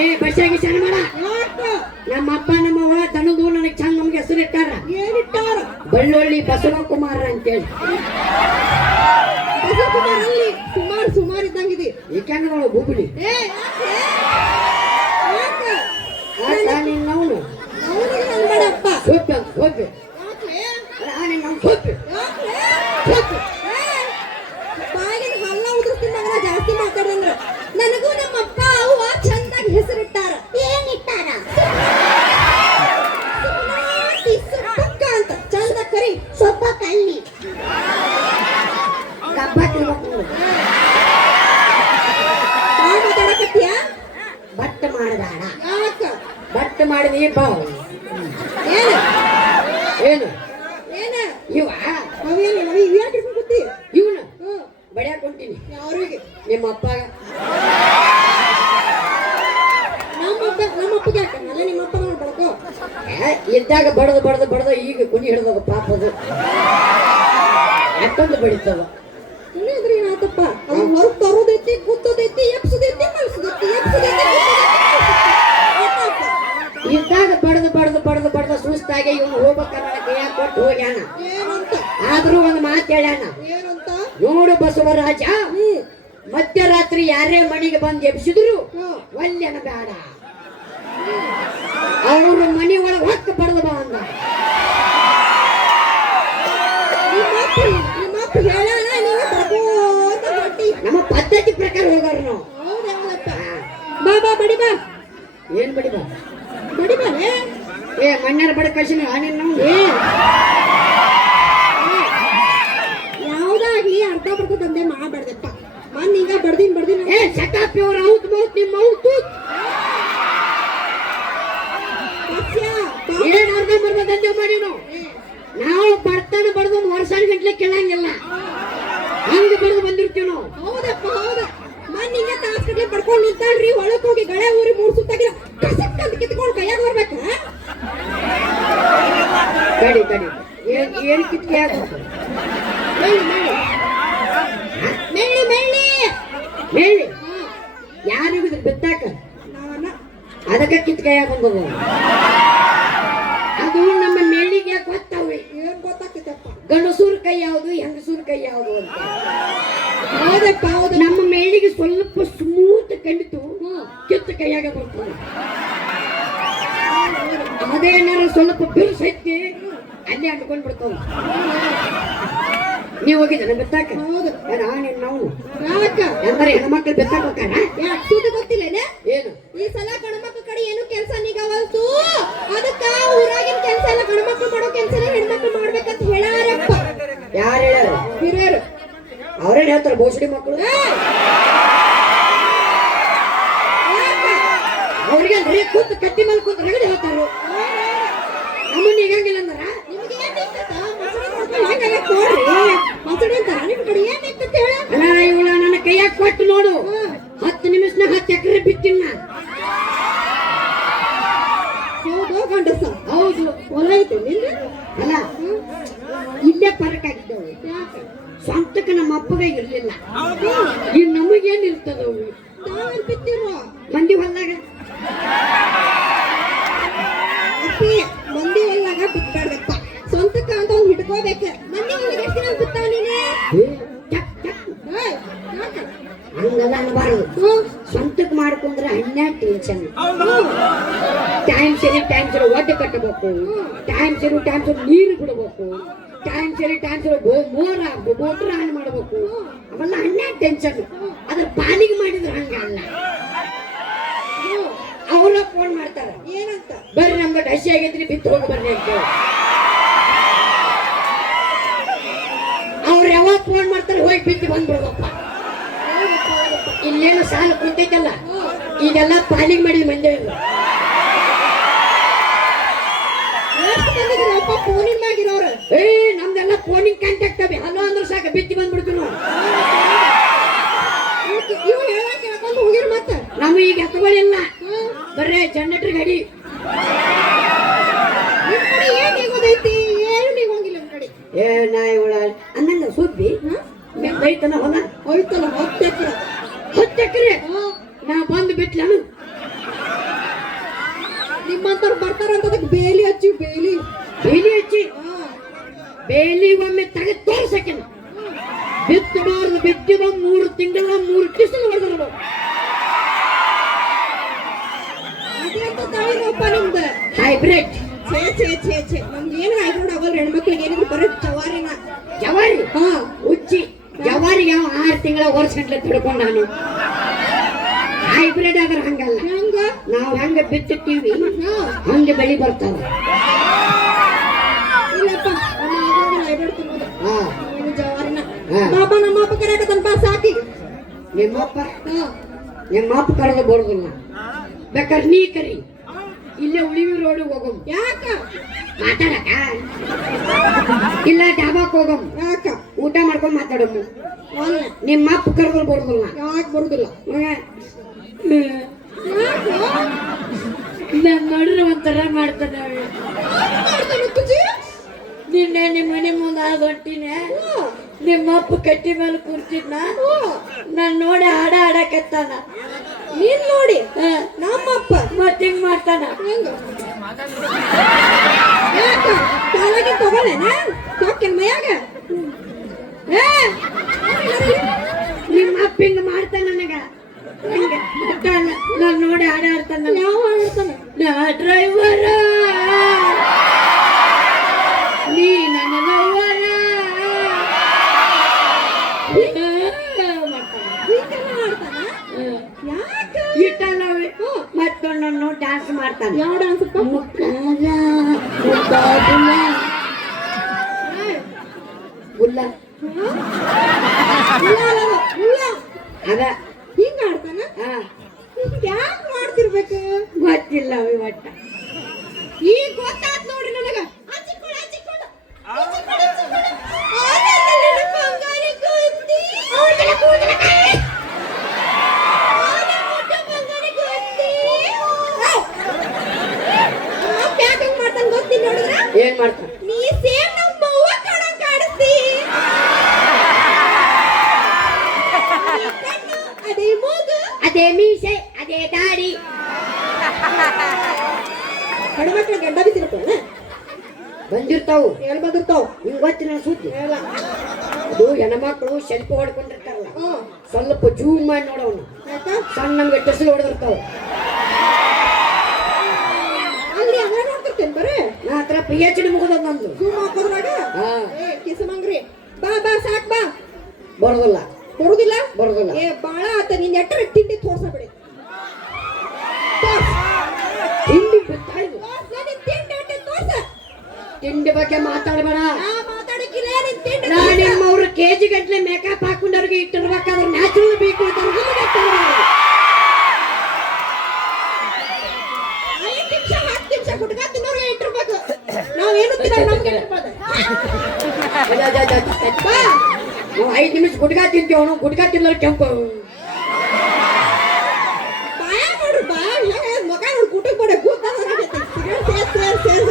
ಏ ಬಸ್ಸಾಗಿ ಸಣ್ಣ ಮಾಡ ನಮ್ಮ ಅಪ್ಪ ನಮ್ಮವ್ವ ದನದು ನನಗೆ ಚಂದ ನಮ್ಗೆ ಹೆಸರು ಇಟ್ಟಾರ. ಏನಿಟ್ಟಾರ? ಬಳ್ಳೊಳ್ಳಿ ಬಸವಕುಮಾರ ಅಂತೇಳಿ. ಬಸವಕುಮಾರ್ ಅಲ್ಲಿ ಸುಮಾರು ಸುಮಾರು ಇದ್ದಂಗಿದೆ. ಏಕೆಂದ್ರೆ ಗುಬ್ಬಳಿ ಏ ನಿನ್ನವನು. ಅನ್ಬೇಡಪ್ಪ ಸೊಪ್ಪು ಅಂತ ಸೊಪ್ಪು ತಿನ್ಬೇಕು ಬಾಳ್ ಮಾತಾಡಕತ್ತೀಯ ಬಟ್ಟ ಮಾಡದಾಡ ಯಾಕ ಬಟ್ಟ ಮಾಡಿದಿ ಬಾ ಏನು ಏನು ಏನ ಇವ ಇವನು ಬಡಿಯಾಕ ಹೊಂಟೀನಿ. ಅವ್ರಿಗೆ ನಿಮ್ಮ ಅಪ್ಪ ನಮ್ಮ ಅಪ್ಪ ನಮ್ಮ ಅಪ್ಪಗೆ ಯಾಕೆ? ಅಲ್ಲ ನಿಮ್ಮ ಅಪ್ಪ ನೋಡಿ ಬಡ್ಕೋ. ಇದ್ದಾಗ ಬಡದು ಬಡದು ಬಡದು ಈಗ ಕುನಿ ಹಿಡ್ದದ ಪಾಪದು. ಅಷ್ಟೊಂದು ಬಡಿತದ. ಇದ್ದಾಗ ಬಡದು ಬಡದು ಬಡದು ಬಡದು ಸುಸ್ತಾಗಿ ಇವನು ಹೋಗ್ಬೇಕನ್ನ ಕೈಯಾಗ ಕೊಟ್ಟು ಹೋಗ್ಯಾನ? ಆದ್ರೂ ಒಂದು ಮಾತು ಹೇಳ್ಯಾನ. ನೋಡು ಬಸವರಾಜ ಮಧ್ಯರಾತ್ರಿ ಯಾರೇ ಮನೆಗೆ ಬಂದು ಎಬ್ಸಿದ್ರು ಒಲ್ಲೆನ ಬೇಡ ಅವರು ಮನೆ ಒಳಗೆ ಹೊತ್ತು ಬಡದು ಬಾ ಅಂದ. ನಿಮ್ಮ ಪದ್ಧತಿ ಪ್ರಕಾರ ಹೋಗೋರು ನಾವು. ಬಾ ಬಾ ಬಡಿ ಬಾ. ಏನ್ ಬಡಿ ಬಾ? ಬಡಿ ಬಾ ಏ ಮಣ್ಣಾರ ಬಡ ಕಳ್ಸಿನ ಆನಿನ ಏ ಯಾವ್ದಾಗ್ಲಿ ಅರ್ಧ ಬರ್ಧ ದಂಧೆ ಮಾಡಬಾರ್ದಪ್ಪ ಮನ್ ಈಗ ಬಡ್ದಿನ್ ಬಡ್ದಿನ್ ಏ ಶಟಾಪ್ ಇವ್ರ ಔತ್ ಮೌತ್ ನಿಮ್ಮ ಔತ್ ಸಸ್ಯ ಏನ್ ಅರ್ಧ ಬರ್ಧ ದಂಧೆ ಮಾಡಿ ನಾವು ನಾವು ಬಡತನ ಬಡ್ದು ಒಂದು ವರ್ಷ ಗಂಟ್ಲೆ ಕೇಳಂಗಿಲ್ಲ ಹಂಗ ಬಡ್ದು ಬಂದಿರ್ತೀವಿ ನಾವು ಹೌದಪ್ಪ ಹೌದ ಮನ್ ಹಿಂಗ ಪಡ್ಕೊಂಡ್ ನಿಂತಾಳ್ರಿ ಒಳಕ್ ಹೋಗಿ ಗಳೆ ಊರಿ ಮೂರ್ ಸುತ್ತಾಗಿರ ಕಸಕ್ ಅಂತ ಕಿತ್ಕೊಂಡು ಕೈಯಾಗ ಬರ್ಬೇಕ? ಕಡಿ ಕಡಿ ಏನ್ ಏನ್ ಕಿತ್ಕೆ ಆಗುತ್ತೆ ಮೇಳಿ ಹಾ, ಬಿತ್ತಾಕ? ಅದಕ್ಕೆ ಕಿತ್ಕೈಯಾಗ ಬಂದದು ಅದು ನಮ್ಮ ಮೇಳಿಗೆ ಗೊತ್ತವೆ ಏನ್ ಗೊತ್ತಾಗ್ತೈತಪ್ಪ? ಗಂಡಸೂರ್ ಕೈ ಯಾವುದು ಹೆಂಗಸೂರ್ ಕೈ ಯಾವುದು ಅಂತ. ಹೌದಪ್ಪ ಹೌದು. ನಮ್ಮ ಮೇಳಿಗೆ ಸ್ವಲ್ಪ ಸ್ಮೂತ್ ಕಂಡಿತು ಕಿತ್ತ ಕೈಯಾಗ ಬರ್ತದೆ ಅದೇನಾರ ಸ್ವಲ್ಪ ಬಿರುಸು ಐತಿ ಅಲ್ಲೇ ಅಂಟ್ಕೊಂಡ್ ಬಿಡ್ತಾವ. ನೀವು ಹೋಗಿದ್ದಾನೆ ಬೆತ್ತಾಕ. ಹೌದು. ನಾನು ನಾವು? ಯಾಕ ಅಂದ್ರೆ ಹೆಣ್ಮಕ್ಳು ಬೆತ್ತಾಕ ಸುದ್ದಿ ಗೊತ್ತಿಲ್ಲೇನೆ ಏನು? ಈ ಸಲ ಗಣಮಕ್ಳ ಕಡೆ ಏನು ಕೆಲಸ ನಿಗವಲ್ತು ಅದಕ್ಕ ಊರಾಗಿನ ಕೆಲಸ ಎಲ್ಲ ಗಣಮಕ್ಳು ಮಾಡೋ ಕೆಲಸ ಹೆಣ್ಮಕ್ಳು ಮಾಡ್ಬೇಕಂತ ಹೇಳಾರಪ್ಪ ಯಾರು ಹೇಳ್ಯಾರ? ಹಿರಿಯರು. ಅವ್ರೇನ್ ಹೇಳ್ತಾರೆ ಭೋಸಡಿ ಮಕ್ಕಳು? ಅವ್ರಿಗೆ ರೀ ಕೂತು ಕತ್ತಿ ಮೇಲೆ ಕೂತು ರಗಡಿ ಹೇಳ್ತಾರು ನಮ್ಮನ್ನ ಈಗಂಗಿಲ್ಲ ಅಂದ್ರ? ಅಲ್ಲ ಇವಳ ನನ್ನ ಕೈಯಾಗ ಕೊಟ್ಟು ನೋಡು. ಹತ್ತು ನಿಮಿಷನ ಹತ್ತು ಎಕರೆ ಬಿತ್ತಿನ ಹೌದು ಗಂಡಸ ಹೌದು ಹೊಲ ಐತೆ ಅಲ್ಲ. ಇಲ್ಲೇ ಪರಕ್ ಆಗಿದ್ದವು? ಸ್ವಂತಕ್ಕೆ ನಮ್ಮ ಅಪ್ಪಗ ಇರ್ಲಿಲ್ಲ. ಈಗ ಈ ನಮಗೇನ್ ಇರ್ತದವು? ತಾವೆಲ್ ಬಿತ್ತಿರೋ ಮಂದಿ ಹೊಲ್ದಾಗ ಅಪ್ಪಿ ಮಂದಿ ಹೊಲ್ದಾಗ ಬಿತ್ಬೇಡ್ದಪ್ಪ ಸ್ವಂತಕ್ಕ ಅಂತ ಅವ್ನು ಹಿಡ್ಕೋಬೇಕ. ಮಂದಿ ಹೊಲ್ದಾಗ ಎಷ್ಟು ದಿನ ಬಿತ್ತಾವ ನೀನೆ? ಏ, ಟಕ್ ಟಕ್. ಹಂಗಲ್ಲ ಅನ್ಬಾರ್ದು ಸ್ವಂತಕ್ಕೆ ಮಾಡ್ಕೊಂಡ್ರೆ ಅನ್ಯಾಯ ಟೆನ್ಷನ್ ಟೈಮ್ ಸರಿ ಟೈಮ್ ಸರಿ ಒಡ್ಡೆ ಕಟ್ಟಬೇಕು. ಟೈಮ್ ಸರಿ ಟೈಮ್ ಸರಿ ನೀರು ಬಿಡಬೇಕು. ಟೈಮ್ ಸರಿ ಟೈಮ್ ಸರಿ ಮೋರ ಮೋಟ್ರ್ ಆನ್ ಮಾಡಬೇಕು. ಅವೆಲ್ಲ ಅನ್ಯಾಯ ಟೆನ್ಷನ್ ಅದ್ರ ಪಾಲಿಗೆ ಮಾಡಿದ್ರೆ ಹಂಗಲ್ಲ ಅವರ ಫೋನ್ ಮಾಡ್ತಾರ ಏನಂತ? ಬರ್ರಿ ನಮ್ಗೆ ಹಸಿ ಆಗೈತ್ರಿ ಬಿತ್ತು ಹೋಗಿ ಬರ್ರಿ ಅಂತ ಅವ್ರು ಯಾವಾಗ ಫೋನ್ ಮಾಡ್ತಾರೆ ಹೋಗಿ ಬಿದ್ದು ಬಂದ್ಬಿಡ್ಬೇಕಪ್ಪ. ಇಲ್ಲೇನು ಸಾಲ ಕುಂತೈತಲ್ಲ. ಇದೆಲ್ಲ ಪಾಲಿಗೆ ಮಾಡಿದ ಮಂದಿ ಫೋನಿನ ಮ್ಯಾಗಿರೋರು. ಏ ನಮ್ದೆಲ್ಲ ಫೋನಿಗೆ ಕಾಂಟ್ಯಾಕ್ಟ್ ಅವೆ ಹಲೋ ಅಂದ್ರೆ ಸಾಕು ಬಿತ್ತಿ ಬಂದ್ಬಿಡ್ತೀವಿ ನಾವು ಇವ್ ಹೇಳಕ್ ಕೇಳ್ಕೊಂಡು ಹೋಗಿರ್ ಮತ್ತ? ನಮ್ಮ ಈಗ ಎತ್ತುಗಳಿಲ್ಲ ಹ್ಮ್. ಬರ್ರೆ ಜನ್ನಟ್ರಿ ಗಡಿ ನಿಮ್ ಏನ್ ನಿಗೋಂಗಿಲ್ಲ ನಿಮ್ ಕಡೆ? ಏ ನಾಯಿ ಹುಳ ಅನ್ನಂಗ ಸುದ್ದಿ. ಬೈತನ ಹೊಲ. ಹೋಯ್ತಲ್ಲ ಹತ್ತು ಎಕರೆ. ಹತ್ತು ಎಕರೆ. ನಾ ಬಂದು ಬಿಟ್ಲನು ನಿಮ್ಮಂತವ್ರು ಬರ್ತಾರಂತದಕ್ಕೆ ಬೇಲಿ ಹಚ್ಚಿ ಬೇಲಿ. ಬೇಲಿ ಹಚ್ಚಿ? ಬೇಲಿ ಒಮ್ಮೆ ತೆಗೆದು ತೋರ್ಸಕ್ಕೆ ಬಿತ್ತಬಾರ್ದು ಬಿತ್ತಿದ ಮೂರು ತಿಂಗಳ ಮೂರು ತಿಂಗಳ ವರ್ಷ ಗಂಟ್ಲೆ ತಿಳ್ಕೊಂಡು ನಾನು. ಹೈಬ್ರಿಡ್ ಆದ್ರೆ ಹಂಗಲ್ಲ. ಹಂಗ? ನಾವು ಹೆಂಗ ಬಿತ್ತಿರ್ತೀವಿ ಹಾ ಹಂಗೆ ಬೆಳಿ ಬರ್ತಾವ. ಪಾಪ ನಮ್ಮ ಅಪ್ಪ ಕರೆಯಕತ್ತನ್ಪ ಸಾಕಿ. ನಿಮ್ಮಪ್ಪ ಹಾ. ನಿಮ್ಮ ಅಪ್ಪ ಕರೆದು ಬರೋದಿಲ್ಲ. ಬೇಕಾದ್ರೆ ನೀ ಕರಿ. ಇಲ್ಲೇ ಉಳಿವಿ ರೋಡ್ ಹೋಗಮ್ ಯಾಕ? ಮಾತಾಡಕ ಇಲ್ಲ ಡಾಬಾಕ್ ಹೋಗಮ್ ಯಾಕ? ಊಟ ಮಾಡ್ಕೊಂಡು ಮಾತಾಡಮ್ಮ ನಿಮ್ಮ ಅಪ್ಪ ಕರೆದು ಬರೋದಿಲ್ಲ. ಯಾಕೆ ಬರುದಿಲ್ಲ? ನಾನು ನೋಡಿದ್ರೆ ಒಂಥರ ಮಾಡ್ತಾನೆ? ನಿನ್ನೆ ನಿಮ್ಮ ಮನೆ ಮುಂದೆ ಆದ ಹೊಂಟಿನ. ನಿಮ್ಮ ಅಪ್ಪ ಕಟ್ಟಿ ಮೇಲೆ ಕೂರ್ತಿದ್ನ. ನಾನ್ ನೋಡಿ ಹಾಡ ಹಾಡಕತ್ತಾನ. ನೀನ್ ನೋಡಿ? ನಮ್ಮ ನಮ್ಮಪ್ಪ ಮತ್ತೆ ಹಿಂಗ್ ಮಾಡ್ತಾನ? ತಗೊಳ್ಳೇನ ಮೈಯಾಗ? ಏ ನಿಮ್ಮ ಮಾಡ್ತಾನೆ ನನಗ. ನಾನು ನೋಡಿ ಆಡಾಡ್ತಾನ ಡ್ರೈವರ. ನೀ ನನ್ನ ಇಟ್ಟಲ್ಲವೆ ಮತ್ತೊಂದನ್ನು ಡ್ಯಾನ್ಸ್ ಮಾಡ್ತಾನೆ. ಯಾವ ಡ್ಯಾನ್ಸ್ ಮುದ್ದಾಡುಲ ಗುಲ್ಲ ಅದ ಹಿಂಗ ಆಡ್ತಾನ? ಯಾಕೆ ಮಾಡ್ತಿರ್ಬೇಕು? ಗೊತ್ತಿಲ್ಲ ಅವಿ ಒಟ್ಟ ಈಗ ಗೊತ್ತಾತ್ ನೋಡ್ರಿ ನನಗ ಹಚ್ಚಿಕೊಳ್ಳ ಹಚ್ಚಿಕೊಳ್ಳ ಹಚ್ಚಿಕೊಳ್ಳ, ಹಚ್ಚಿಕೊಳ್ಳ. ಆನಂದ ನಿನ್ನ ಬಂಗಾರಿ ಗೊಂದಿ. ಆನಂದ ಮುಟ್ಟ ಬಂಗಾರಿ ಗೊಂದಿ. ಏಯ್! ಅಪ್ಪ ಯಾಕ್ ಹಿಂಗ್ ಮಾಡ್ತಾನ ಗೊತ್ತಿಲ್ಲ ನೋಡಿದ್ರ ಏನ್ ಮಾಡ್ತಾನ ನೀ ಸೇಮ್ ನಮ್ಮ ಅವ್ವ ಕಾಣಂಗ್ ಕಾಣಿಸ್ತಿ ಅದೇ ಕಣ್ಣು, ಅದೇ ಮೂಗು ಅದೇ ಮೀಸೆ ಅದೇ ದಾಡಿ ಹೆಣ್ಮಕ್ಳು ಗಂಡ ಬಿಸಿರುತ್ತಲ್ಲ ಬಂದಿರ್ತಾವು. ಎಲ್ಲಿ ಬಂದಿರ್ತಾವ? ನಿಂಗ್ ಗೊತ್ತಿಲ್ಲ ಸುದ್ದಿ. ಅದು ಹೆಣ್ಮಕ್ಳು ಸೆಲ್ಫಿ ಹೊಡ್ಕೊಂಡಿರ್ತಾರಲ್ಲ. ಸ್ವಲ್ಪ ಜೂಮ್ ಮಾಡಿ ನೋಡವನು ಸಣ್ಣ ನಮ್ಗೆ ಟೆಸ್ಲ್ ಹೊಡೆದಿರ್ತಾವ. ಅಲ್ಲಿ ಹಂಗ ನೋಡ್ತಿರ್ತೇನೆ ಬರೇ. ನಾ ಹತ್ರ ಪಿ ಎಚ್ ಡಿ ಮುಗಿದ ನಂದು ಜೂಮ್ ಹಾಕೋದ್ರಾಗ ಕಿಸಮಂಗ್ರಿ. ಬಾ ಬಾ ಸಾಕ್ ಬಾ. ಬರೋದಿಲ್ಲ. ಬರುದಿಲ್ಲ? ಬರೋದಿಲ್ಲ. ಏ ಬಾಳ ಆತ ನಿನ್ ಎಟ್ಟರ ತಿಂಡಿ ತೋರ್ಸ ತಿಂಡಿ ಬಗ್ಗೆ ಮಾತಾಡಬೇಡ. ನಿನ್ ತಿಂಡಿ ನಾ ತೋರ್ಸ. ನಿಮ್ಮವ್ರ ಕೆಜಿ ಗಟ್ಲೆ ಮೇಕಪ್ ಹಾಕೊಂಡವ್ರಿಗೆ ಇಟ್ಟಿರ್ಬೇಕಾದ್ರೆ ನ್ಯಾಚುರಲ್ ಬೇಕು ಐದು ನಿಮಿಷ ಗುಡ್ಗಾ ಇಟ್ಟಿರ್ಬೇಕು. ನಾವೇನು ತಿನ್ನೋರು ನಮ್ಗೆ ಇಟ್ಟಿರ್ಬಾರ್ದು. ಅದ, ಅದ, ಅದ, ಅದ, ಅದ. ಬಾ ನಾವು ಐದು ನಿಮಿಷ ಗುಡ್ಕಾ ತಿಂತೀವಿ ಅವನು ಗುಡ್ಕಾ ತಿನ್ನೋರು ಕೆಂಪು ಬಾಯ ನೋಡ್ರಿ ಬಾ ಹೆಂಗ ಮಗ ನೋಡಿ ಗುಟಕ್ ಬಡ ಕೂತ ಸಿಗರೇಟ್ ಸೇರ್ ಸೇರ್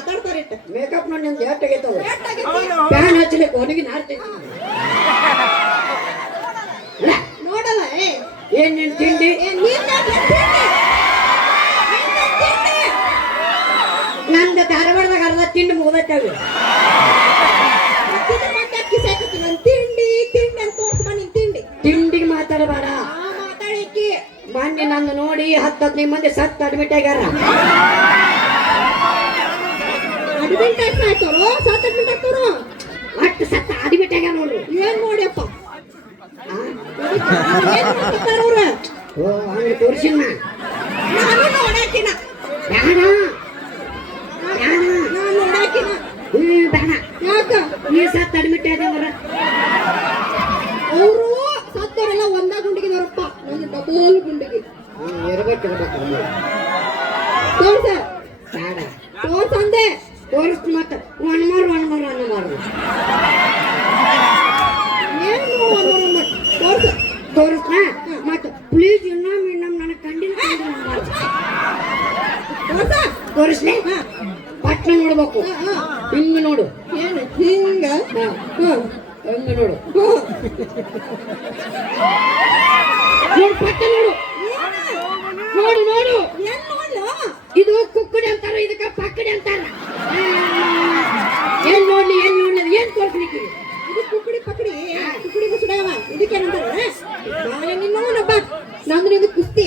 ಸೇರ್ ಸೇರಿ ಮೇಕಪ್ ನೋಡಿ ನಿಂದು ಎಷ್ಟು ಎಷ್ಟಾಗೈತಿ? ಫ್ಯಾನ್ ಹಚ್ಚಲಿಕ್ಕೆ ಅವನಿಗೆ ನಾರ್ತೈತಿ ನೋಡಲ್ಲ ಏ. ಏನ್ ನಿನ್ ತಿಂಡಿ. ನಂದು ಧಾರವಾಡದಾಗ ಅರ್ಧ ತಿಂಡಿ ಮುಗ್ದೈತವೆ ತಿಂಡಿ ತಿಂಡಿ ತಿಂಡಿ ಅಂತ ತೋರ್ಸ್ಬಾ ನಿನ್ ತಿಂಡಿ. ತಿಂಡಿಗೆ ಮಾತಾಡಬೇಡ. ಆ ಮಾತಾಡಿಕ್ಕಿ ಮೊನ್ನೆ ನಂದು ನೋಡಿ ಹತ್ತು ಹದಿನೈದು ಮಂದಿ ಸತ್ತು ಅಡ್ಮಿಟ್ ಆಗ್ಯಾರ. ಅಡ್ಮಿಟ್ ಆಯ್ತಾರೋ ಸಾತ್ ಅಡ್ಮಿಟ್ ಆಗ್ತಾರೋ ಒಟ್ಟು ಸತ್ತ ಅಡ್ಮಿಟ್ ಆಗ್ಯಾರ ನೋಡು ಏನ್ ನೋಡ್ಯಪ್ಪ ಅವ್ರ? ಓ ಹಂಗೆ ನಾನು ನೋಡಾಕಿನ. ಬೇಡ. ಬೇಡ ನಾನು ನೋಡಾಕಿನ. ಬೇಡ. ಯಾಕ? ನೀ ಸತ್ ಅಡ್ಮಿಟ್ ಆಗ್ಯಾವರ ಅವರು ಸತ್ತವರೆಲ್ಲ ಒಂದ ಗುಂಡಿಗೆ ಬರಪ್ಪ. ಒಂದು ಡಬಲ್ ಗುಂಡಿಗೆ. ಇರ್ಬೇಕು ಇರ್ಬೇಕು. ತೋರ್ಸ ಬೇಡ ತೋರ್ಸ ಅಂದೆ ತೋರಿಸ್ ಮತ್ತೆ ಒನ್ ಮಾರು ಒನ್ ಮಾರು ಒನ್ ಮಾರು ಏನು ಒಂದೊಂದು ತೋರ್ಸ ತೋರಿಸ್ನಾ ಮತ್ತೆ ಪ್ಲೀಸ್ ಇನ್ನೊಮ್ಮೆ ಇನ್ನೊಮ್ಮೆ ನನಗೆ ಕಂಡಿಲ್ಲ ಕಂಡಿಲ್ಲ ಅಂಬಾರ್ದು. ತೋರ್ಸ ತೋರಿಸ್ಲೇ ಹಾ ಪಟ್ನ ನೋಡ್ಬೇಕು ಹಾ, ಹಾ. ಹಿಂಗ ನೋಡು ಏನು ಹಿಂಗ ಹಾ ಹಾ ಹಂಗ ನೋಡು. ನೋಡಿ, ನೋಡು. ಇದು ಕುಕ್ಕಡಿ ಅಂತಾರ, ಇದಕ್ಕ ಪಕ್ಕಡಿ ಅಂತಾರ? ಏನ್ ನೋಡ್ಲಿ ಏನ್ ನೋಡ್ಲಿ ಏನ್ ತೋರ್ಸ್ಲಿಕ್ಕೆ ಇದು ಕುಕ್ಕಡಿ ಪಕ್ಕಡಿ ಕುಕ್ಕಡಿ ಸುಡವ. ಇದಕ್ಕೇನಂತಾರ? ಬಾಳೆ ನಿನ್ನವನಪ್ಪ ನಂದು ನಿಂದು ಕುಸ್ತಿ.